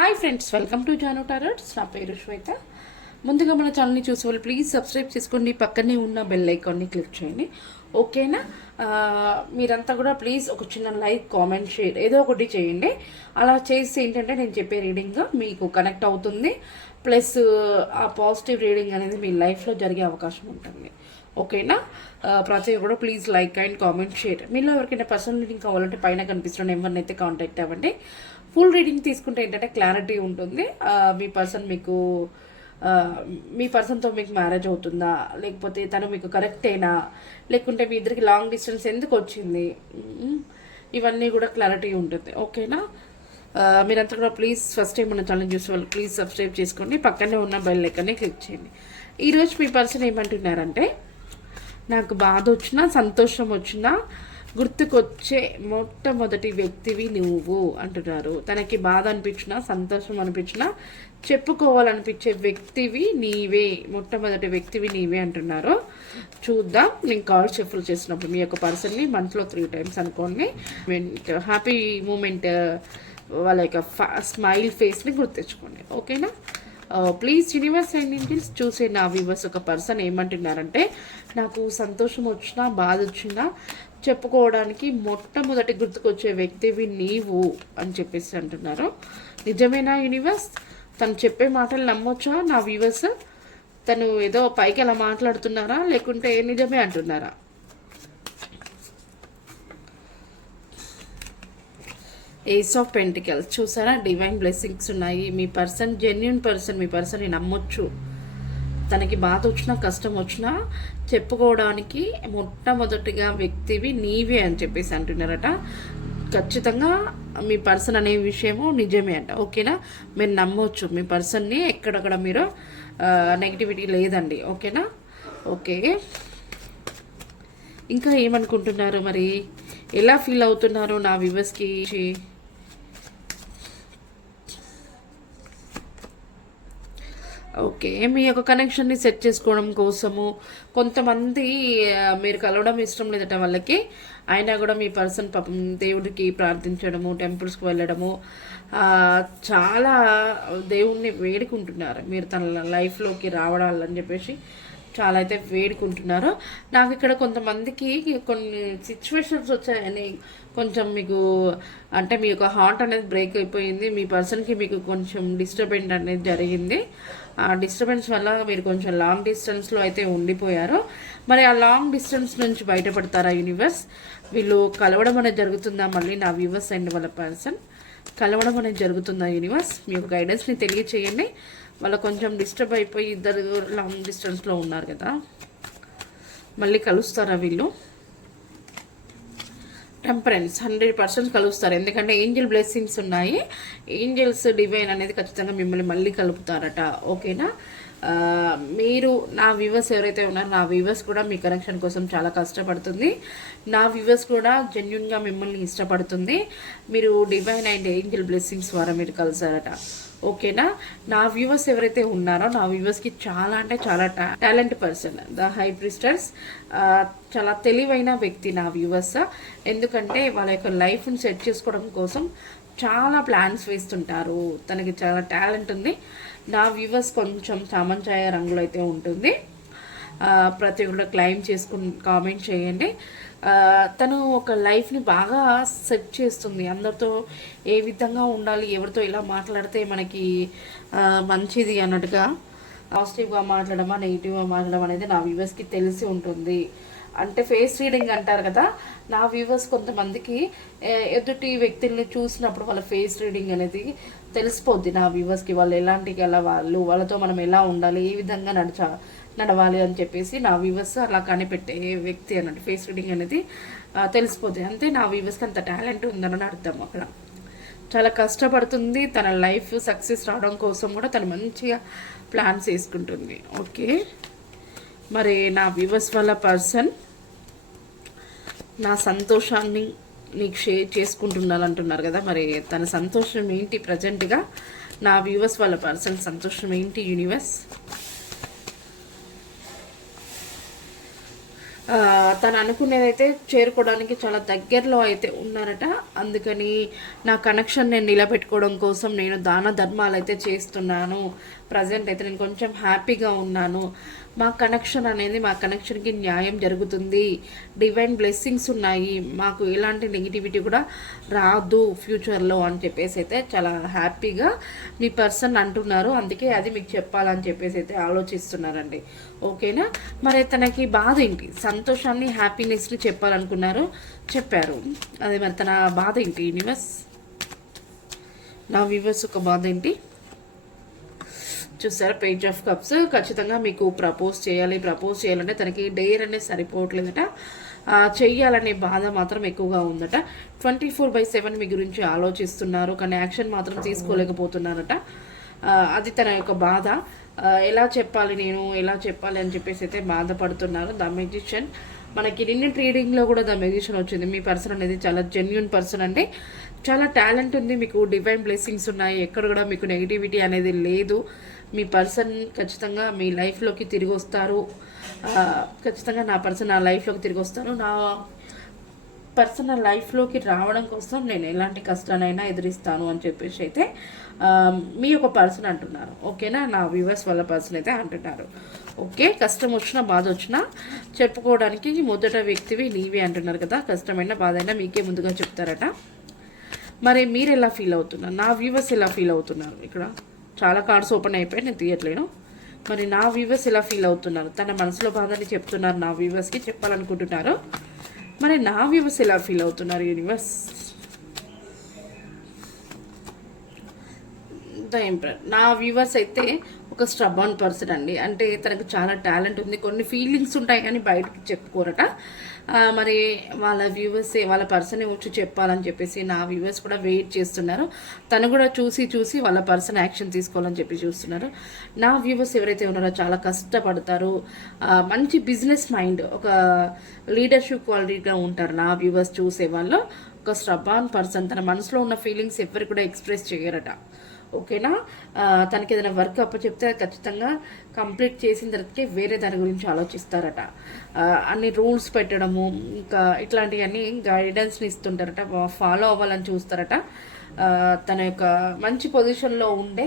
Hi friends, welcome to Janu tarots. నా పేరు శ్వేత. ముందుగా మన ఛానల్ని చూసే వాళ్ళు ప్లీజ్ సబ్స్క్రైబ్ చేసుకోండి, పక్కనే ఉన్న బెల్ ఐకాన్ని క్లిక్ చేయండి. ఓకేనా? మీరంతా కూడా ప్లీజ్ ఒక చిన్న లైక్, కామెంట్, షేర్ ఏదో ఒకటి చేయండి. అలా చేసి ఏంటంటే నేను చెప్పే రీడింగ్ మీకు కనెక్ట్ అవుతుంది. ప్లస్ ఆ పాజిటివ్ రీడింగ్ అనేది మీ లైఫ్లో జరిగే అవకాశం ఉంటుంది. ఓకేనా? ప్రతి కూడా please like and comment, share. మీలో ఎవరికైనా పర్సనల్ రీడింగ్ కావాలంటే పైన కనిపిస్తున్న నెంబర్ని అయితే కాంటాక్ట్ అవ్వండి. ఫుల్ రీడింగ్ తీసుకుంటే ఏంటంటే క్లారిటీ ఉంటుంది. మీ పర్సన్ మీకు మీ పర్సన్తో మీకు మ్యారేజ్ అవుతుందా, లేకపోతే తను మీకు కరెక్టేనా, లేకుంటే మీ ఇద్దరికి లాంగ్ డిస్టెన్స్ ఎందుకు వచ్చింది, ఇవన్నీ కూడా క్లారిటీ ఉంటుంది. ఓకేనా? మీరంతా కూడా ప్లీజ్ ఫస్ట్ టైం మన ఛానల్ చూసే వాళ్ళు ప్లీజ్ సబ్స్క్రైబ్ చేసుకోండి, పక్కనే ఉన్న బెల్ ఐకాన్ని క్లిక్ చేయండి. ఈరోజు మీ పర్సన్ ఏమంటున్నారంటే, నాకు బాధ వచ్చినా సంతోషం వచ్చినా గుర్తుకొచ్చే మొట్టమొదటి వ్యక్తివి నువ్వు అంటున్నారు. తనకి బాధ అనిపించినా సంతోషం అనిపించినా చెప్పుకోవాలనిపించే వ్యక్తివి నీవే, మొట్టమొదటి వ్యక్తివి నీవే అంటున్నారు. చూద్దాం. నేను కాల్ షఫుల్ చేసినప్పుడు మీ యొక్క పర్సన్ని మంత్లో 3 times అనుకోండి. హ్యాపీ మూమెంట్, వాళ్ళ యొక్క స్మైల్ ఫేస్ని గుర్తించుకోండి. ఓకేనా? ప్లీజ్ యూనివర్స్ అండ్ ఏంజెల్స్ చూసే నా వ్యూవర్స్ ఒక పర్సన్ ఏమంటున్నారంటే, నాకు సంతోషం వచ్చినా బాధ వచ్చినా చెప్పుకోవడానికి మొట్టమొదటి గుర్తుకొచ్చే వ్యక్తివి నీవు అని చెప్పేసి అంటున్నారు. నిజమేనా యూనివర్స్? తను చెప్పే మాటలు నమ్మొచ్చా నా వ్యూవర్స్? తను ఏదో పైకి అలా మాట్లాడుతున్నారా, లేకుంటే నిజమే అంటున్నారా? ఏస్ ఆఫ్ పెంటికల్స్ చూసారా? డివైన్ బ్లెస్సింగ్స్ ఉన్నాయి. మీ పర్సన్ జెన్యున్ పర్సన్. మీ పర్సన్ని నమ్మొచ్చు. తనకి బాధ వచ్చినా కష్టం వచ్చినా చెప్పుకోవడానికి మొట్టమొదటిగా వ్యక్తివి నీవే అని చెప్పేసి అంటున్నారట. ఖచ్చితంగా మీ పర్సన్ అనే విషయము నిజమే అంట. ఓకేనా? మీరు నమ్మవచ్చు మీ పర్సన్ని. ఎక్కడక్కడ మీరు నెగిటివిటీ లేదండి. ఓకేనా? ఓకే. ఇంకా ఏమనుకుంటున్నారు మరి? ఎలా ఫీల్ అవుతున్నారు నా వ్యూవర్స్కి? ఓకే. మీ యొక్క కనెక్షన్ని సెట్ చేసుకోవడం కోసము కొంతమంది మీరు కలవడం ఇష్టం లేదట వాళ్ళకి, అయినా కూడా మీ పర్సన్ పాపం దేవుడికి ప్రార్థించడము, టెంపుల్స్కి వెళ్ళడము, చాలా దేవుణ్ణి వేడుకుంటున్నారు మీరు తన లైఫ్లోకి రావడాలని చెప్పేసి చాలా అయితే వేడుకుంటున్నారు. నాకు ఇక్కడ కొంతమందికి కొన్ని సిచ్యువేషన్స్ వచ్చాయని కొంచెం మీకు అంటే మీ యొక్క హార్ట్ అనేది బ్రేక్ అయిపోయింది. మీ పర్సన్కి మీకు కొంచెం డిస్టర్బెన్స్ అనేది జరిగింది. ఆ డిస్టర్బెన్స్ వల్ల మీరు కొంచెం లాంగ్ డిస్టెన్స్లో అయితే ఉండిపోయారు. మరి ఆ లాంగ్ డిస్టెన్స్ నుంచి బయటపడతారా యూనివర్స్? వీళ్ళు కలవడం అనేది జరుగుతుందా? మళ్ళీ నా వ్యూవర్స్ అండ్ వాళ్ళ పర్సన్ కలవడం అనేది జరుగుతుందా యూనివర్స్? మీ యొక్క గైడెన్స్ని తెలియచేయండి. వాళ్ళు కొంచెం డిస్టర్బ్ అయిపోయి ఇద్దరు లాంగ్ డిస్టెన్స్లో ఉన్నారు కదా, మళ్ళీ కలుస్తారా వీళ్ళు? టెంపరెన్స్ 100% కలుస్తారు. ఎందుకంటే ఏంజల్ బ్లెస్సింగ్స్ ఉన్నాయి. ఏంజల్స్ డివైన్ అనేది ఖచ్చితంగా మిమ్మల్ని మళ్ళీ కలుపుతారట. ఓకేనా? మీరు నా వ్యూవర్స్ ఎవరైతే ఉన్నారో నా వ్యూవర్స్ కూడా మీ కనెక్షన్ కోసం చాలా కష్టపడుతుంది. నా వ్యూవర్స్ కూడా జెన్యున్గా మిమ్మల్ని ఇష్టపడుతుంది. మీరు డివైన్ అండ్ ఏంజల్ బ్లెస్సింగ్స్ ద్వారా మీరు కలిసారట. ఓకేనా? నా వ్యూవర్స్ ఎవరైతే ఉన్నారో నా వ్యూవర్స్కి చాలా అంటే చాలా talent person, the high priestess, చాలా తెలివైన వ్యక్తి నా వ్యూవర్స్. ఎందుకంటే వాళ్ళ యొక్క లైఫ్ని సెట్ చేసుకోవడం కోసం చాలా ప్లాన్స్ వేస్తుంటారు. తనకి చాలా టాలెంట్ ఉంది. నా వ్యూవర్స్ కొంచెం చామంచాయ రంగులో అయితే ఉంటుంది. ప్రతి ఒక్కరు క్లైమ్ చేసుకుని కామెంట్ చేయండి. తను ఒక లైఫ్ని బాగా సెట్ చేస్తుంది. అందరితో ఏ విధంగా ఉండాలి, ఎవరితో ఎలా మాట్లాడితే మనకి మంచిది అన్నట్టుగా పాజిటివ్గా మాట్లాడమా నెగిటివ్గా మాట్లాడడం అనేది నా వ్యూవర్స్కి తెలిసి ఉంటుంది. అంటే ఫేస్ రీడింగ్ అంటారు కదా, నా వ్యూవర్స్ కొంతమందికి ఎదుటి వ్యక్తుల్ని చూసినప్పుడు వాళ్ళ ఫేస్ రీడింగ్ అనేది తెలిసిపోద్ది నా వ్యూవర్స్కి. వాళ్ళు ఎలాంటి గల వాళ్ళు, వాళ్ళతో మనం ఎలా ఉండాలి, ఏ విధంగా నడవాలి అని చెప్పేసి నా వ్యూవర్స్ అలా కనిపెట్టే వ్యక్తి అన్నట్టు. ఫేస్ రీడింగ్ అనేది తెలిసిపోతుంది. అంతే నా వ్యూవర్స్కి అంత టాలెంట్ ఉందని అర్థం. అక్కడ చాలా కష్టపడుతుంది. తన లైఫ్ సక్సెస్ రావడం కోసం కూడా తను మంచిగా ప్లాన్స్ వేసుకుంటుంది. ఓకే. మరి నా వ్యూవర్స్ వాళ్ళ పర్సన్ నా సంతోషాన్ని నీకు షేర్ చేసుకుంటున్నారు అంటున్నారు కదా, మరి తన సంతోషం ఏంటి ప్రజెంట్గా? నా వ్యూవర్స్ వాళ్ళ పర్సన్ సంతోషం ఏంటి యూనివర్స్? తను అనుకునేదైతే చేరుకోవడానికి చాలా దగ్గరలో అయితే ఉన్నారట. అందుకని నా కనెక్షన్ నేను నిలబెట్టుకోవడం కోసం నేను దాన ధర్మాలు అయితే చేస్తున్నాను. ప్రజెంట్ అయితే నేను కొంచెం హ్యాపీగా ఉన్నాను. మా కనెక్షన్కి న్యాయం జరుగుతుంది. డివైన్ బ్లెస్సింగ్స్ ఉన్నాయి. మాకు ఎలాంటి నెగిటివిటీ కూడా రాదు ఫ్యూచర్లో అని చెప్పేసి అయితే చాలా హ్యాపీగా మీ పర్సన్ అంటున్నారు. అందుకే అది మీకు చెప్పాలని చెప్పేసి అయితే ఆలోచిస్తున్నారండి. ఓకేనా? మరి తనకి బాధ ఏంటి? సంతోషాన్ని, హ్యాపీనెస్ని చెప్పాలనుకున్నారు, చెప్పారు. అదే మరి తన బాధ ఏంటి యూనివర్స్? నా వ్యూవర్స్ ఒక బాధ ఏంటి చూసారా? Page of cups. ఖచ్చితంగా మీకు ప్రపోజ్ చేయాలంటే తనకి డేర్ అనేది సరిపోవట్లేదట. చెయ్యాలనే బాధ మాత్రం ఎక్కువగా ఉందట. 24/7 మీ గురించి ఆలోచిస్తున్నారు, కానీ యాక్షన్ మాత్రం తీసుకోలేకపోతున్నారట. అది తన యొక్క బాధ. ఎలా చెప్పాలి అని చెప్పేసి అయితే బాధపడుతున్నారు. ద మెజిషియన్ మనకి నిన్న రీడింగ్లో కూడా ద మెజిషియన్ వచ్చింది. మీ పర్సన్ అనేది చాలా జెన్యున్ పర్సన్ అండి. చాలా టాలెంట్ ఉంది, మీకు డివైన్ బ్లెస్సింగ్స్ ఉన్నాయి, ఎక్కడ కూడా మీకు నెగిటివిటీ అనేది లేదు. మీ పర్సన్ ఖచ్చితంగా మీ లైఫ్లోకి తిరిగి వస్తారు. ఖచ్చితంగా నా పర్సన్ నా లైఫ్లోకి తిరిగి వస్తారు. నా పర్సనల్ లైఫ్లోకి రావడం కోసం నేను ఎలాంటి కష్టానైనా ఎదురిస్తాను అని చెప్పేసి అయితే మీ ఒక పర్సన్ అంటున్నారు. ఓకేనా? నా వ్యూవర్స్ వాళ్ళ పర్సన్ అయితే అంటున్నారు. ఓకే, కష్టం వచ్చినా బాధ వచ్చినా చెప్పుకోవడానికి మొదట వ్యక్తివి నీవే అంటున్నారు కదా. కష్టమైన బాధ అయినా మీకే ముందుగా చెప్తారట. మరి మీరు ఎలా ఫీల్ అవుతున్నారు? నా వ్యూవర్స్ ఎలా ఫీల్ అవుతున్నారు? ఇక్కడ చాలా కార్డ్స్ ఓపెన్ అయిపోయి నేను తీయట్లేను. మరి నా వ్యూవర్స్ ఎలా ఫీల్ అవుతున్నారు? తన మనసులో బాధని చెప్తున్నారు, నా వ్యూవర్స్కి చెప్పాలనుకుంటున్నారు. మరి నా వ్యూవర్స్ ఎలా ఫీల్ అవుతున్నారు యూనివర్స్? The emperor. నా వ్యూవర్స్ అయితే ఒక స్ట్రబాన్ పర్సన్ అండి. అంటే తనకు చాలా టాలెంట్ ఉంది, కొన్ని ఫీలింగ్స్ ఉంటాయి కానీ బయటకు చెప్పుకోరట. మరి వాళ్ళ వ్యూవర్స్ వాళ్ళ పర్సన్ వచ్చి చెప్పాలని చెప్పేసి నా వ్యూవర్స్ కూడా వెయిట్ చేస్తున్నారు. తను కూడా చూసి వాళ్ళ పర్సన్ యాక్షన్ తీసుకోవాలని చెప్పి చూస్తున్నారు. నా వ్యూవర్స్ ఎవరైతే ఉన్నారో చాలా కష్టపడతారు, మంచి బిజినెస్ మైండ్, ఒక లీడర్షిప్ క్వాలిటీగా ఉంటారు. నా వ్యూవర్స్ చూసే వాళ్ళు ఒక స్ట్రబాన్ పర్సన్. తన మనసులో ఉన్న ఫీలింగ్స్ ఎవరు కూడా ఎక్స్ప్రెస్ చేయరట. ఓకేనా? తనకి ఏదైనా వర్క్ చెప్తే ఖచ్చితంగా కంప్లీట్ చేసిన తర్వాతకే వేరే దాని గురించి ఆలోచిస్తారట. అన్ని రూల్స్ పెట్టడము, ఇంకా ఇట్లాంటివన్నీ గైడెన్స్ని ఇస్తుంటారట, ఫాలో అవ్వాలని చూస్తారట. తన యొక్క మంచి పొజిషన్లో ఉండే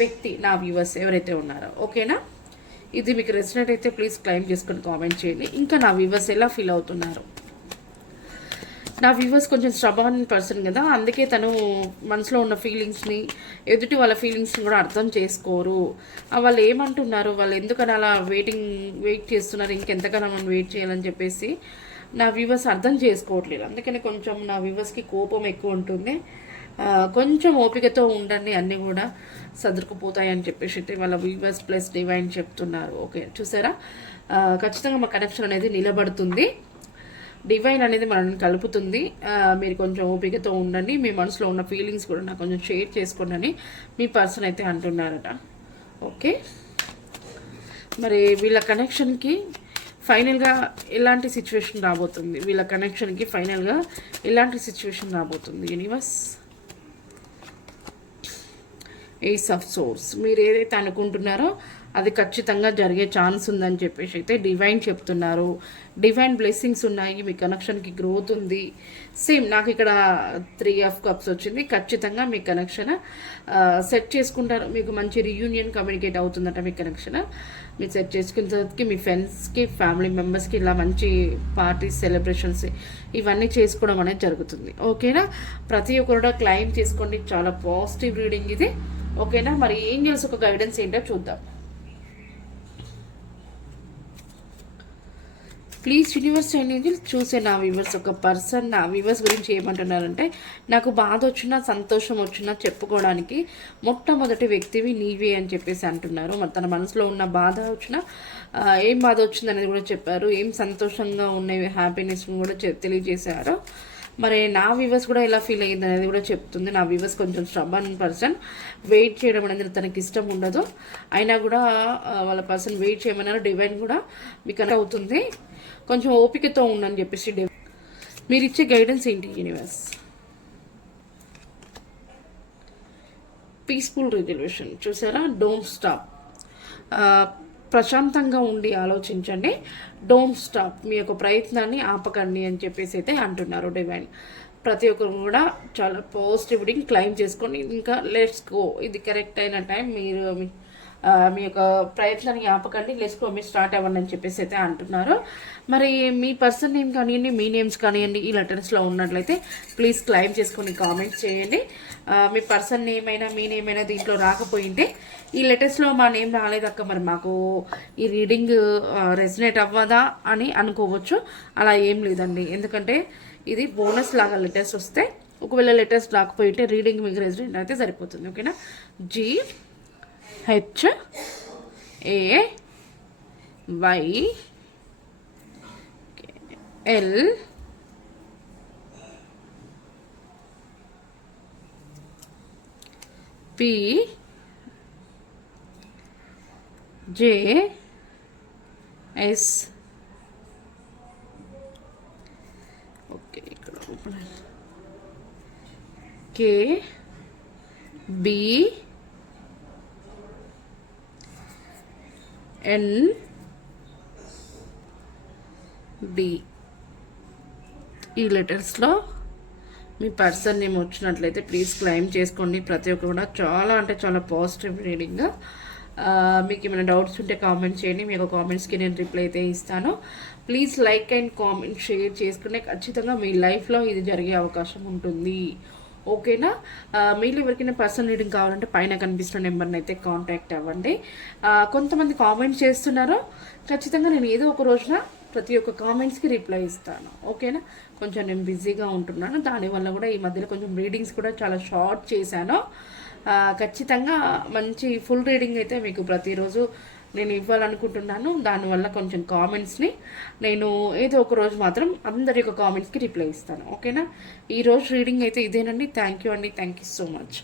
వ్యక్తి నా వ్యూవర్స్ ఎవరైతే ఉన్నారో. ఓకేనా? ఇది మీకు రెసినేట్ అయితే ప్లీజ్ క్లైమ్ చేసుకొని కామెంట్ చేయండి. ఇంకా నా వ్యూవర్స్ ఎలా ఫీల్ అవుతున్నారు? నా వ్యూవర్స్ కొంచెం స్ట్రబాన్ పర్సన్ కదా, అందుకే తను మనసులో ఉన్న ఫీలింగ్స్ని, ఎదుటి వాళ్ళ ఫీలింగ్స్ని కూడా అర్థం చేసుకోరు. వాళ్ళు ఏమంటున్నారు, వాళ్ళు ఎందుకని అలా వెయిట్ చేస్తున్నారు, ఇంకెంతకన్నా మనం వెయిట్ చేయాలని చెప్పేసి నా వ్యూవర్స్ అర్థం చేసుకోవట్లేదు. అందుకని కొంచెం నా వ్యూవర్స్కి కోపం ఎక్కువ ఉంటుంది. కొంచెం ఓపికతో ఉండండి, అన్నీ కూడా సదురుకుపోతాయని చెప్పేసి అయితే వాళ్ళ వ్యూవర్స్ ప్లస్ డివైన్ చెప్తున్నారు. ఓకే, చూసారా? ఖచ్చితంగా మా కనెక్షన్ అనేది నిలబడుతుంది. డివైన్ అనేది మనల్ని కలుపుతుంది. మీరు కొంచెం ఓపికతో ఉండండి, మీ మనసులో ఉన్న ఫీలింగ్స్ కూడా నాకు కొంచెం షేర్ చేసుకోండి అని మీ పర్సన్ అయితే అంటున్నారట. ఓకే, మరి వీళ్ళ కనెక్షన్కి ఫైనల్గా ఎలాంటి సిచ్యువేషన్ రాబోతుంది? వీళ్ళ కనెక్షన్కి ఫైనల్గా ఎలాంటి సిచ్యువేషన్ రాబోతుంది యూనివర్స్? Ace of swords. మీరు ఏదైతే అనుకుంటున్నారో అది ఖచ్చితంగా జరిగే ఛాన్స్ ఉందని చెప్పేసి అయితే డివైన్ చెప్తున్నారు. డివైన్ బ్లెస్సింగ్స్ ఉన్నాయి, మీ కనెక్షన్కి గ్రోత్ ఉంది. సేమ్ నాకు ఇక్కడ 3 ఆఫ్ కప్స్ వచ్చింది. ఖచ్చితంగా మీ కనెక్షన్ సెట్ చేసుకుంటారు. మీకు మంచి రీయూనియన్ కమ్యూనికేట్ అవుతుందట. మీ కనెక్షన్ మీరు సెట్ చేసుకున్న తర్వాతకి మీ ఫ్రెండ్స్కి, ఫ్యామిలీ మెంబర్స్కి ఇలా మంచి పార్టీస్, సెలబ్రేషన్స్ ఇవన్నీ చేసుకోవడం అనేది జరుగుతుంది. ఓకేనా? ప్రతి ఒక్కరు క్లైమ్ చేసుకోండి. చాలా పాజిటివ్ రీడింగ్ ఇది. ఓకేనా? మరి ఏంజల్స్ ఒక గైడెన్స్ ఏంటో చూద్దాం. ప్లీజ్ యూనివర్స్ అనేది చూసే నా వ్యూవర్స్ ఒక పర్సన్ నా వ్యూవర్స్ గురించి ఏమంటున్నారంటే, నాకు బాధ వచ్చినా సంతోషం వచ్చినా చెప్పుకోవడానికి మొట్టమొదటి వ్యక్తివి నీవే అని చెప్పేసి అంటున్నారు. మరి తన మనసులో ఉన్న బాధ వచ్చినా ఏం బాధ వచ్చింది అనేది కూడా చెప్పారు. ఏం సంతోషంగా ఉన్నాయి, హ్యాపీనెస్ని కూడా తెలియజేశారు. మరి నా వ్యూవర్స్ కూడా ఎలా ఫీల్ అయ్యింది అనేది కూడా చెప్తుంది. నా వ్యూవర్స్ కొంచెం స్ట్రబాన్ పర్సన్, వెయిట్ చేయడం అనేది తనకి ఇష్టం ఉండదు. అయినా కూడా వాళ్ళ పర్సన్ వెయిట్ చేయమన్నారు. డివైన్ కూడా మీకు అవుతుంది, కొంచెం ఓపికతో ఉండని చెప్పేసి మీరు ఇచ్చే గైడెన్స్ ఏంటి యూనివర్స్? పీస్ఫుల్ రిజల్యూషన్ చూసారా? Don't stop. ప్రశాంతంగా ఉండి ఆలోచించండి. డోంట్ స్టాప్, మీ యొక్క ప్రయత్నాన్ని ఆపకండి అని చెప్పేసి అయితే అంటున్నారు డివైన్. ప్రతి ఒక్కరు కూడా చాలా పాజిటివ్ రీడింగ్ క్లైమ్ చేసుకొని ఇంకా లెట్స్ గో, ఇది కరెక్ట్ అయిన టైం, మీరు మీ యొక్క ప్రయత్నాన్ని ఆపకండి, లెట్స్ గో, మీరు స్టార్ట్ అవ్వండి అని చెప్పేసి అయితే అంటున్నారు. మరి మీ పర్సన్ నేమ్ కానివ్వండి, మీ నేమ్స్ కానివ్వండి ఈ లెటర్స్లో ఉన్నట్లయితే ప్లీజ్ క్లైమ్ చేసుకొని కామెంట్స్ చేయండి. మీ పర్సన్ నేమ్ అయినా మీ నేమ్ అయినా దీంట్లో రాకపోయింటే ఈ లెటర్స్లో మా నేమ్ రాలేదక్క, మరి మాకు ఈ రీడింగ్ రెజనేట్ అవ్వదా అని అనుకోవచ్చు. అలా ఏం లేదండి, ఎందుకంటే ఇది బోనస్ లాగా లెటర్స్ వస్తే, ఒకవేళ లెటర్స్ రాకపోయింటే రీడింగ్ మీకు రెజనేట్ అయితే సరిపోతుంది. ఓకేనా. HAYLPJS. ఓకే, ఇక్కడ ఓపెన్ KBND. ఈ లెటర్స్లో మీ పర్సన్ నేమ్ వచ్చినట్లయితే ప్లీజ్ క్లైమ్ చేసుకోండి. ప్రతి ఒక్కరు కూడా చాలా అంటే చాలా పాజిటివ్ రీడింగ్. మీకు ఏమైనా డౌట్స్ ఉంటే కామెంట్ చేయండి, మీకు కామెంట్స్కి నేను రిప్లై అయితే ఇస్తాను. Please like and comment share చేసుకుంటే ఖచ్చితంగా మీ లైఫ్లో ఇది జరిగే అవకాశం ఉంటుంది. ఓకేనా. మీరు ఎవరికైనా పర్సనల్ రీడింగ్ కావాలంటే పైన కనిపిస్తున్న నెంబర్ని అయితే కాంటాక్ట్ అవ్వండి. కొంతమంది కామెంట్ చేస్తున్నారు, ఖచ్చితంగా నేను ఏదో ఒక రోజున ప్రతి ఒక్క కామెంట్స్కి రిప్లై ఇస్తాను. ఓకేనా. కొంచెం నేను బిజీగా ఉంటున్నాను, దానివల్ల కూడా ఈ మధ్యలో కొంచెం రీడింగ్స్ కూడా చాలా షార్ట్ చేశాను. ఖచ్చితంగా మంచి ఫుల్ రీడింగ్ అయితే మీకు ప్రతిరోజు నేను ఇవ్వాలనుకుంటున్నాను. దానివల్ల కొంచెం కామెంట్స్ని నేను ఏదో ఒక రోజు మాత్రం అందరి యొక్క కామెంట్స్కి రిప్లై ఇస్తాను. ఓకేనా. ఈరోజు రీడింగ్ అయితే ఇదేనండి. థ్యాంక్ యూ అండి, థ్యాంక్ యూ సో మచ్.